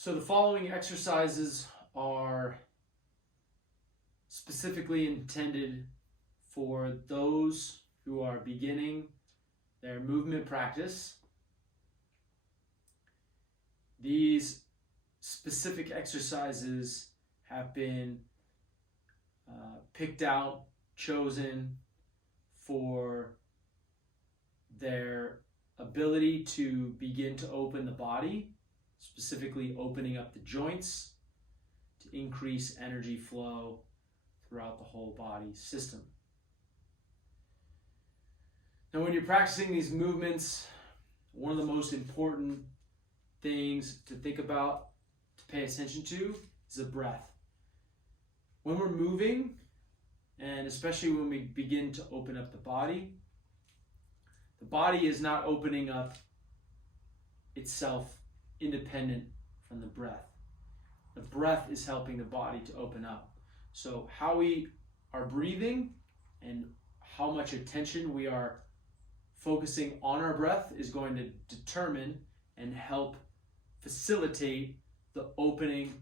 So the following exercises are specifically intended for those who are beginning their movement practice. These specific exercises have been picked out, chosen for their ability to begin to open the body, specifically opening up the joints to increase energy flow throughout the whole body system. Now, when you're practicing these movements, one of the most important things to think about, to pay attention to, is the breath. When we're moving, and especially when we begin to open up the body is not opening up itself independent from the breath. The breath is helping the body to open up. So how we are breathing and how much attention we are focusing on our breath is going to determine and help facilitate the opening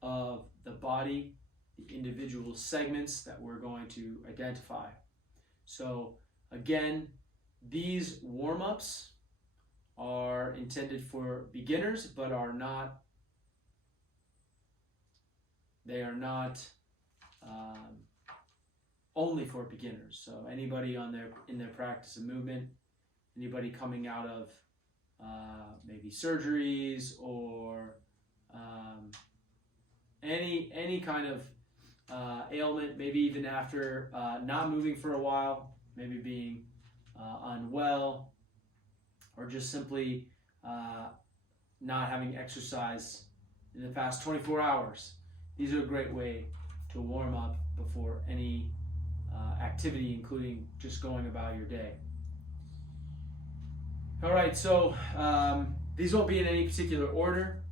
of the body, the individual segments that we're going to identify. So again, these warm-ups are intended for beginners, but they are not only for beginners. So anybody in their practice of movement, anybody coming out of maybe surgeries or any kind of ailment, maybe even after not moving for a while, maybe being unwell, or just simply not having exercise in the past 24 hours. These are a great way to warm up before any activity, including just going about your day. All right, so these won't be in any particular order,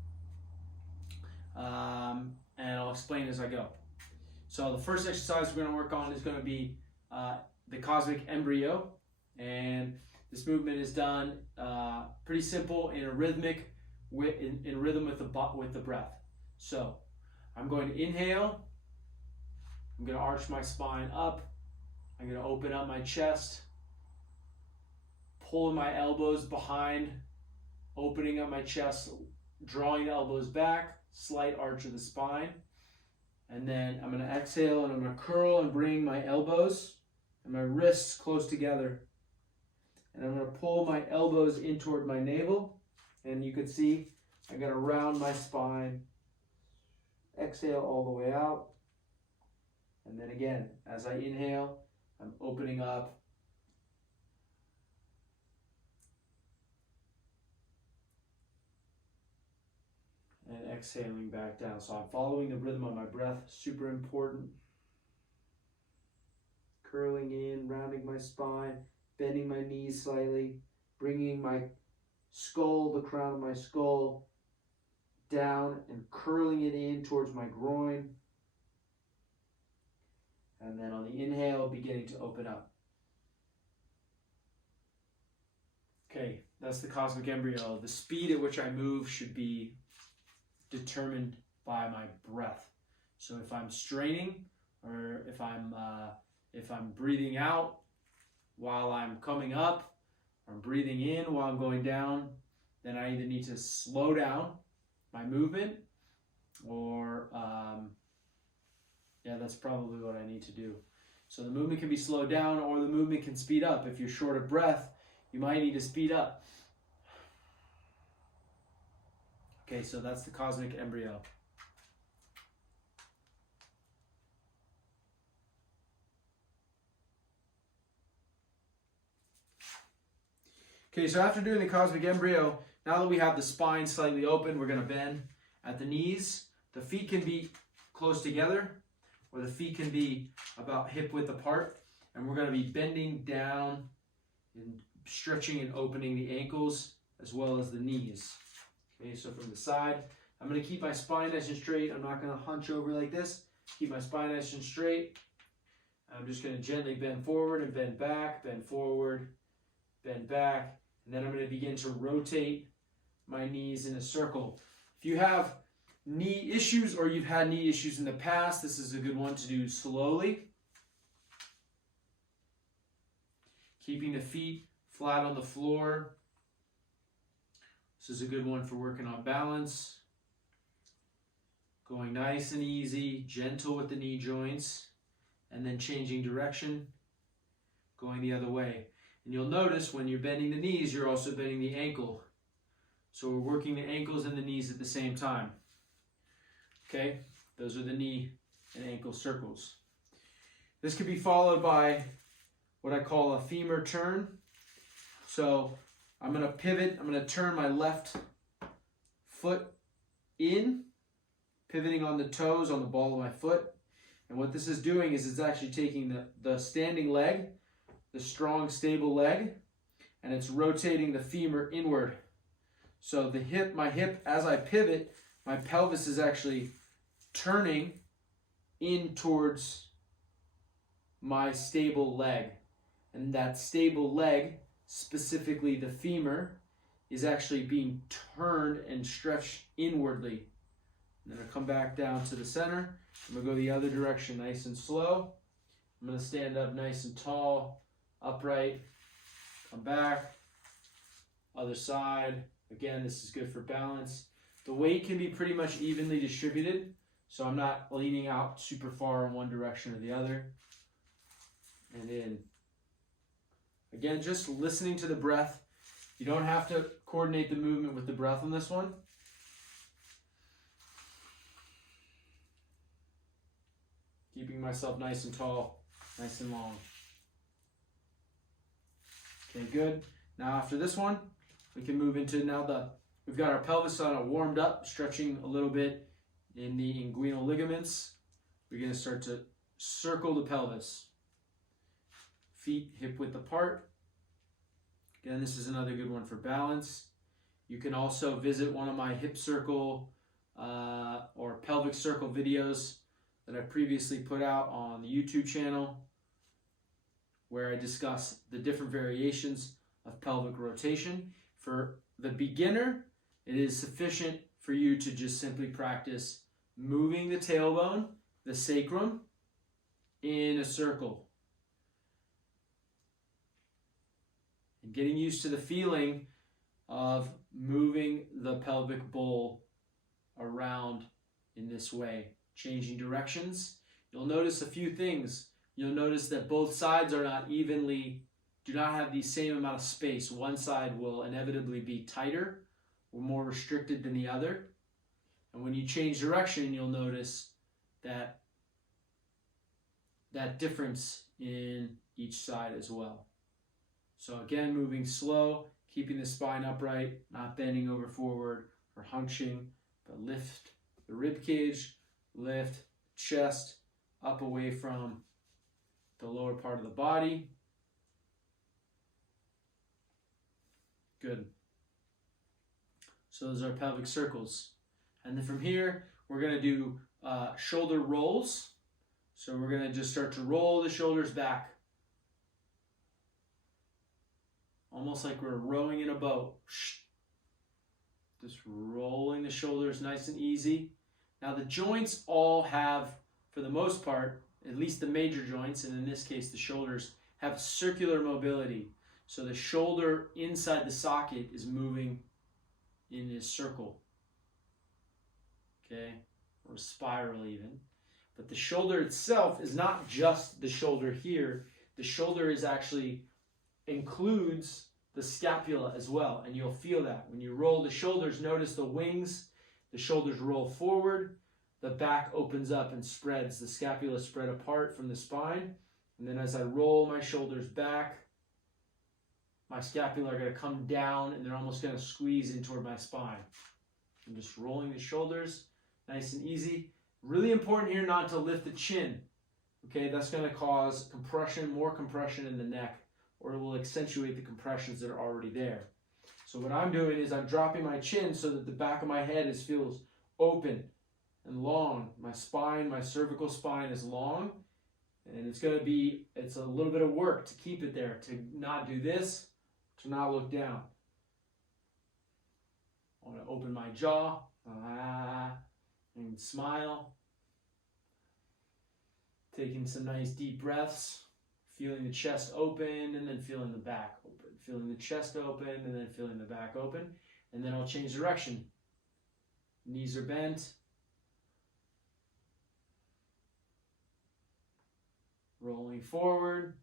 and I'll explain as I go. So the first exercise we're going to work on is going to be the cosmic embryo, and this movement is done pretty simple in a rhythmic, in rhythm with the breath. So I'm going to inhale. I'm going to arch my spine up. I'm going to open up my chest, pulling my elbows behind, opening up my chest, drawing the elbows back, slight arch of the spine. And then I'm going to exhale and I'm going to curl and bring my elbows and my wrists close together. And I'm going to pull my elbows in toward my navel. And you can see I'm going to round my spine. Exhale all the way out. And then again, as I inhale, I'm opening up. And exhaling back down. So I'm following the rhythm of my breath, super important. Curling in, rounding my spine, bending my knees slightly, bringing my skull, the crown of my skull, down and curling it in towards my groin. And then on the inhale, beginning to open up. Okay, that's the cosmic embryo. The speed at which I move should be determined by my breath. So if I'm straining, or if I'm breathing out while I'm coming up, or I'm breathing in while I'm going down, then I either need to slow down my movement, or that's probably what I need to do. So the movement can be slowed down, or the movement can speed up. If you're short of breath, you might need to speed up. Okay, so that's the cosmic embryo. Okay, so after doing the cosmic embryo, now that we have the spine slightly open, we're going to bend at the knees. The feet can be close together, or the feet can be about hip width apart. And we're going to be bending down and stretching and opening the ankles as well as the knees. Okay, so from the side, I'm going to keep my spine nice and straight. I'm not going to hunch over like this. Keep my spine nice and straight. I'm just going to gently bend forward and bend back, bend forward, bend back. And then I'm going to begin to rotate my knees in a circle. If you have knee issues or you've had knee issues in the past, this is a good one to do slowly. Keeping the feet flat on the floor. This is a good one for working on balance. Going nice and easy, gentle with the knee joints, and then changing direction, going the other way. And you'll notice when you're bending the knees, you're also bending the ankle. So we're working the ankles and the knees at the same time. Okay, those are the knee and ankle circles. This could be followed by what I call a femur turn. So I'm going to pivot, I'm going to turn my left foot in, pivoting on the toes on the ball of my foot. And what this is doing is it's actually taking the standing leg, the strong, stable leg, and it's rotating the femur inward. So the hip, my hip, as I pivot, my pelvis is actually turning in towards my stable leg. And that stable leg, specifically the femur, is actually being turned and stretched inwardly. And then I come back down to the center. I'm going to go the other direction nice and slow. I'm going to stand up nice and tall, upright, come back, other side. Again, this is good for balance. The weight can be pretty much evenly distributed, so I'm not leaning out super far in one direction or the other. And in. Again, just listening to the breath. You don't have to coordinate the movement with the breath on this one. Keeping myself nice and tall, nice and long. Okay, good. Now after this one, we can move into we've got our pelvis on it warmed up, stretching a little bit in the inguinal ligaments. We're going to start to circle the pelvis. Feet hip width apart. Again, this is another good one for balance. You can also visit one of my hip circle or pelvic circle videos that I previously put out on the YouTube channel, where I discuss the different variations of pelvic rotation. For the beginner, it is sufficient for you to just simply practice moving the tailbone, the sacrum, in a circle. And getting used to the feeling of moving the pelvic bowl around in this way. Changing directions. You'll notice a few things. You'll notice that both sides are do not have the same amount of space. One side will inevitably be tighter or more restricted than the other. And when you change direction, you'll notice that difference in each side as well. So again, moving slow, keeping the spine upright, not bending over forward or hunching, but lift the rib cage, lift chest up away from the lower part of the body. Good. So those are pelvic circles. And then from here, we're going to do shoulder rolls. So we're going to just start to roll the shoulders back. Almost like we're rowing in a boat. Just rolling the shoulders nice and easy. Now the joints all have, for the most part, at least the major joints, and in this case the shoulders, have circular mobility. So the shoulder inside the socket is moving in a circle. Okay? Or a spiral even. But the shoulder itself is not just the shoulder here. The shoulder is actually includes the scapula as well, and you'll feel that. When you roll the shoulders, notice the wings, the shoulders roll forward, the back opens up and spreads, the scapula spread apart from the spine, and then as I roll my shoulders back, my scapula are going to come down and they're almost going to squeeze in toward my spine. I'm just rolling the shoulders, nice and easy. Really important here not to lift the chin. Okay, that's going to cause compression, more compression in the neck, or it will accentuate the compressions that are already there. So what I'm doing is I'm dropping my chin so that the back of my head feels open and long. My spine, my cervical spine is long, and it's a little bit of work to keep it there, to not do this, to not look down. I want to open my jaw. And smile. Taking some nice deep breaths. Feeling the chest open and then feeling the back open. Feeling the chest open and then feeling the back open. And then I'll change direction. Knees are bent. Rolling forward.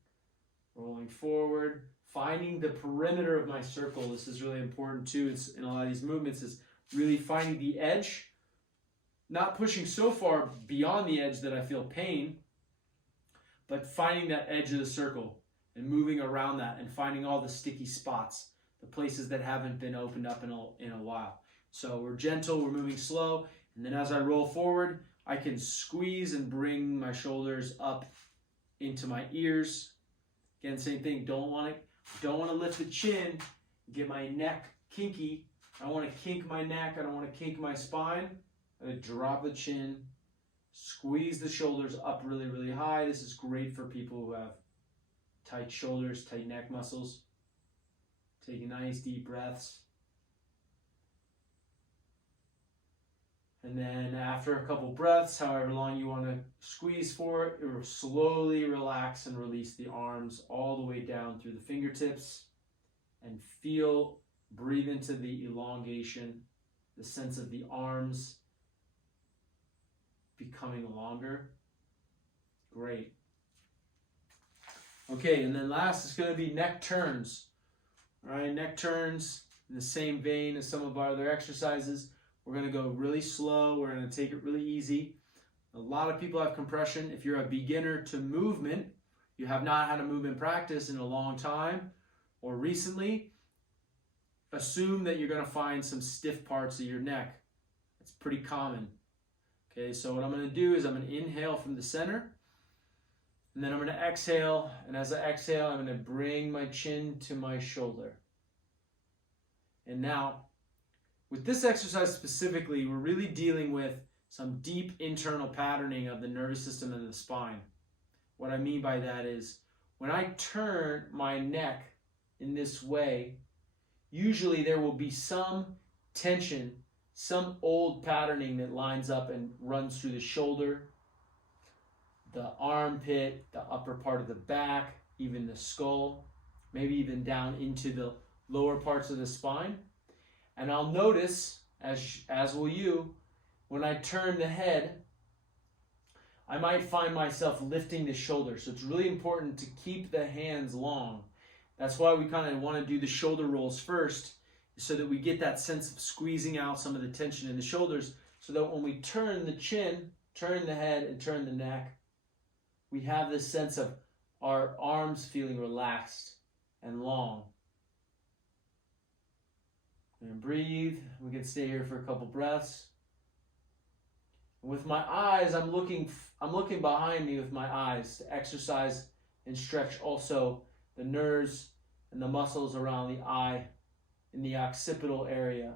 Rolling forward. Finding the perimeter of my circle. This is really important too. It's in a lot of these movements is really finding the edge. Not pushing so far beyond the edge that I feel pain, but finding that edge of the circle and moving around that and finding all the sticky spots, the places that haven't been opened up in a while. So we're gentle, we're moving slow, and then as I roll forward, I can squeeze and bring my shoulders up into my ears. Again, same thing, don't want to lift the chin, get my neck kinky. I want to kink my neck, I don't want to kink my spine. I'm going to drop the chin, squeeze the shoulders up really, really high. This is great for people who have tight shoulders, tight neck muscles. Taking nice deep breaths. And then after a couple breaths, however long you want to squeeze for it, slowly relax and release the arms all the way down through the fingertips. And breathe into the elongation, the sense of the arms becoming longer. Great. Okay, and then last is going to be neck turns. All right, neck turns in the same vein as some of our other exercises. We're going to go really slow. We're going to take it really easy. A lot of people have compression. If you're a beginner to movement, you have not had a movement practice in a long time or recently, assume that you're going to find some stiff parts of your neck. It's pretty common. Okay, so what I'm going to do is I'm going to inhale from the center, and then I'm going to exhale, and as I exhale, I'm going to bring my chin to my shoulder. And now, with this exercise specifically, we're really dealing with some deep internal patterning of the nervous system and the spine. What I mean by that is, when I turn my neck in this way, usually there will be some tension, some old patterning that lines up and runs through the shoulder, the armpit, the upper part of the back, even the skull, maybe even down into the lower parts of the spine. And I'll notice, as will you, when I turn the head, I might find myself lifting the shoulder. So it's really important to keep the hands long. That's why we kind of want to do the shoulder rolls first, so that we get that sense of squeezing out some of the tension in the shoulders, so that when we turn the chin, turn the head, and turn the neck, we have this sense of our arms feeling relaxed and long. And breathe. We can stay here for a couple breaths. And with my eyes, I'm looking behind me with my eyes to exercise and stretch also the nerves and the muscles around the eye in the occipital area.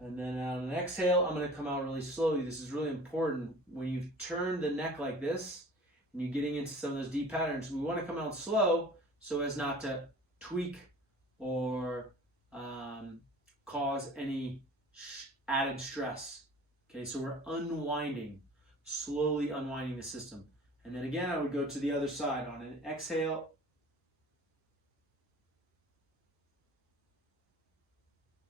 And then on an exhale, I'm going to come out really slowly. This is really important. When you've turned the neck like this, and you're getting into some of those deep patterns, we want to come out slow so as not to tweak or cause any added stress. Okay, so we're unwinding, slowly unwinding the system. And then again, I would go to the other side. On an exhale,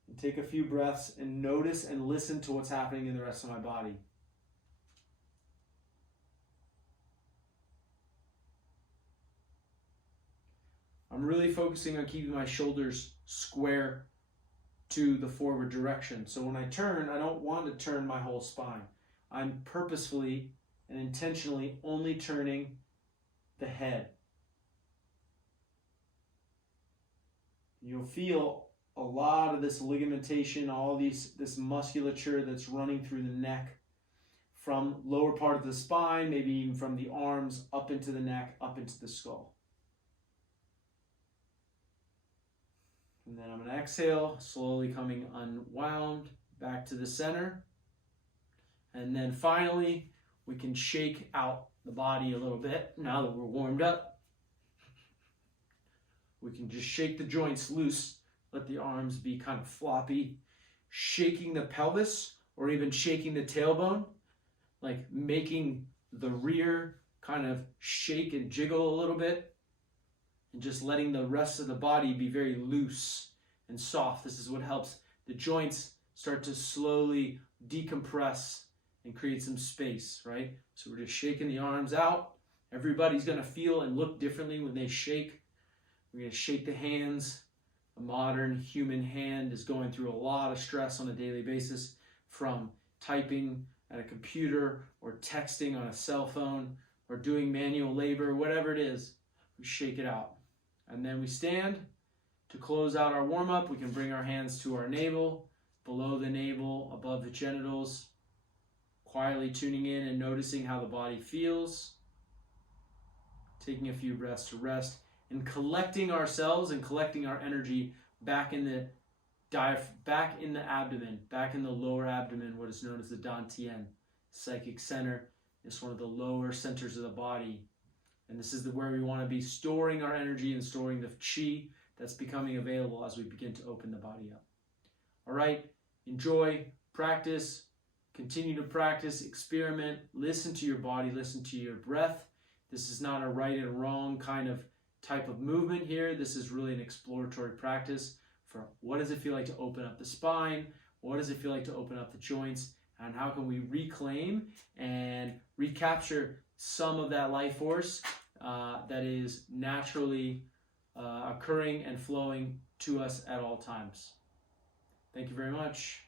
and take a few breaths and notice and listen to what's happening in the rest of my body. I'm really focusing on keeping my shoulders square to the forward direction. So when I turn, I don't want to turn my whole spine. I'm purposefully and intentionally only turning the head. You'll feel a lot of this ligamentation, this musculature that's running through the neck from lower part of the spine, maybe even from the arms up into the neck, up into the skull. And then I'm going to exhale, slowly coming unwound back to the center. And then finally, we can shake out the body a little bit now that we're warmed up. We can just shake the joints loose, let the arms be kind of floppy, shaking the pelvis or even shaking the tailbone, like making the rear kind of shake and jiggle a little bit, and just letting the rest of the body be very loose and soft. This is what helps the joints start to slowly decompress and create some space, right? So we're just shaking the arms out. Everybody's going to feel and look differently when they shake. We're going to shake the hands. A modern human hand is going through a lot of stress on a daily basis, from typing at a computer or texting on a cell phone or doing manual labor, whatever it is. We shake it out. And then we stand. To close out our warm-up, we can bring our hands to our navel, below the navel, above the genitals, quietly tuning in and noticing how the body feels, taking a few breaths to rest, and collecting ourselves and collecting our energy back in the abdomen, back in the lower abdomen, what is known as the Dantian psychic center. It's one of the lower centers of the body. And this is where we want to be storing our energy and storing the chi that's becoming available as we begin to open the body up. All right, enjoy, practice, continue to practice, experiment, listen to your body, listen to your breath. This is not a right and wrong kind of type of movement here. This is really an exploratory practice for what does it feel like to open up the spine, what does it feel like to open up the joints, and how can we reclaim and recapture some of that life force that is naturally occurring and flowing to us at all times. Thank you very much.